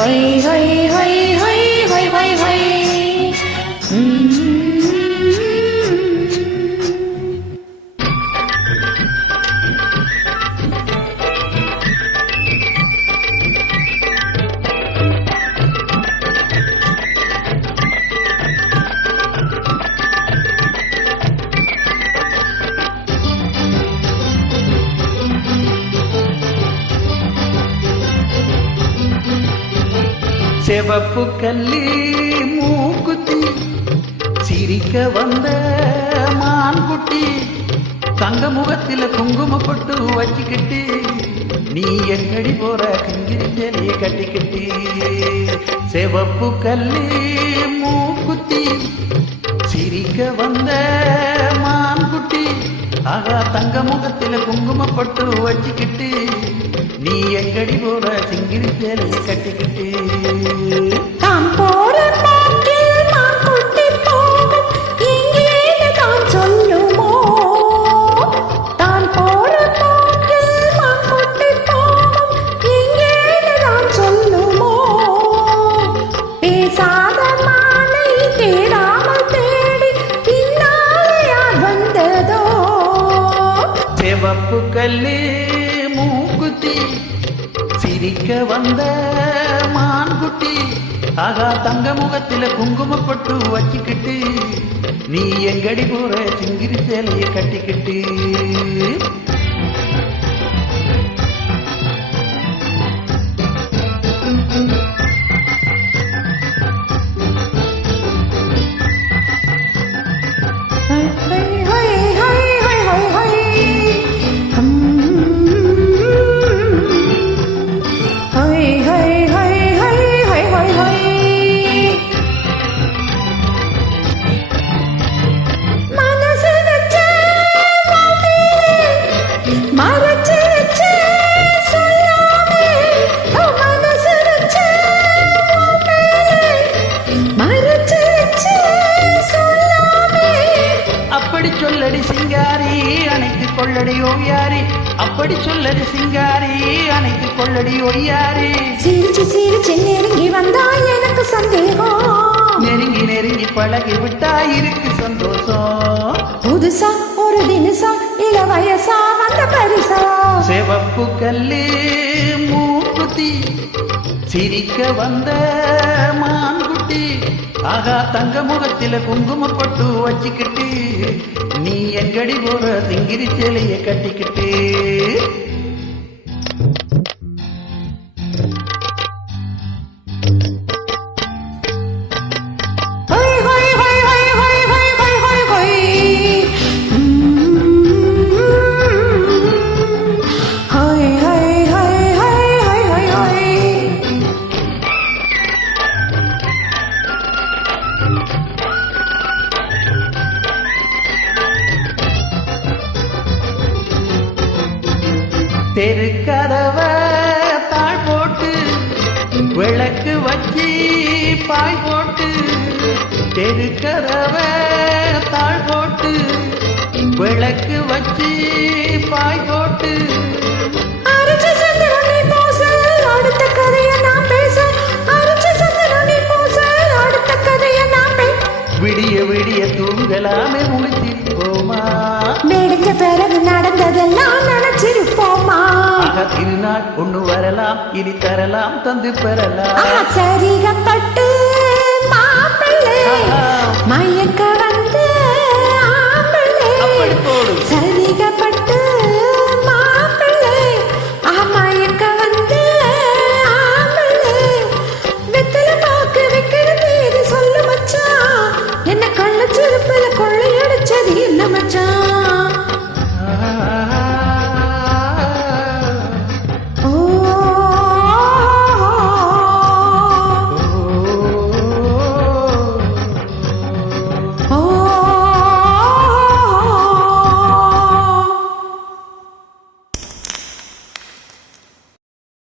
嘿嘿嘿嘿。செவப்பு கல்லி மூக்குத்தி சிரிக்க வந்த மான்குட்டி தங்க முகத்தில் குங்கும பொட்டு வச்சுக்கிட்டு நீ எங்கடி போற கிங்கிரி சேலைய கட்டிக்கிட்டு செவப்பு கல்லி மூக்குத்தி சிரிக்க வந்த மா ஆகா தங்க முகத்தில குங்குமப்பட்டு வச்சுக்கிட்டு நீ எங்கடி போற? சிங்கிரி சேலைய கட்டிக்கிட்டு. தான் போற வப்பு கல்லு மூக்குத்தி சிரிக்க வந்த மான்குட்டி. ஆகா தங்க முகத்தில குங்குமப்பட்டு வச்சுக்கிட்டு நீ எங்கடி போற? சிங்கிரி சேலைய கட்டிக்கிட்டு. Thank you. சிங்காரி அணைத்து கொள்ளடி ஓயாரி அப்படி சொல்லடி சிங்காரி அணைத்து கொள்ளடி ஒய்யாரி சிரிச்சு சிரிச்சு நெருங்கி வந்தா எனக்கு சந்தேகம். நெருங்கி நெருங்கி பழகி விட்டா இருக்கு சந்தோஷம். புதுசா ஒரு தினசா இள வயசா வந்த பரிசா. சிவப்பு கல்லு மூக்குத்தி. சிரிக்க வந்த மான்குட்டி ஆகா தங்க முகத்தில குங்கும பட்டு வச்சுக்கிட்டு நீ எங்கடி போற? சிங்கிரி சேலைய கட்டிக்கிட்டு. தெருக்கதவ தாழ் போட்டு விளக்கு வச்சு பாய் போட்டு தெருக்கதவ தாழ் போட்டு விளக்கு வச்சு பாய் போட்டு. அரைச்ச சந்திரன் நீ பூச, ஆக திருநாள் ஒண்ணு வரலாம். இனி தரலாம். தந்து பெறலாம். ஆச்சரியப்பட்டு மாப்பிள்ளை. மயக்க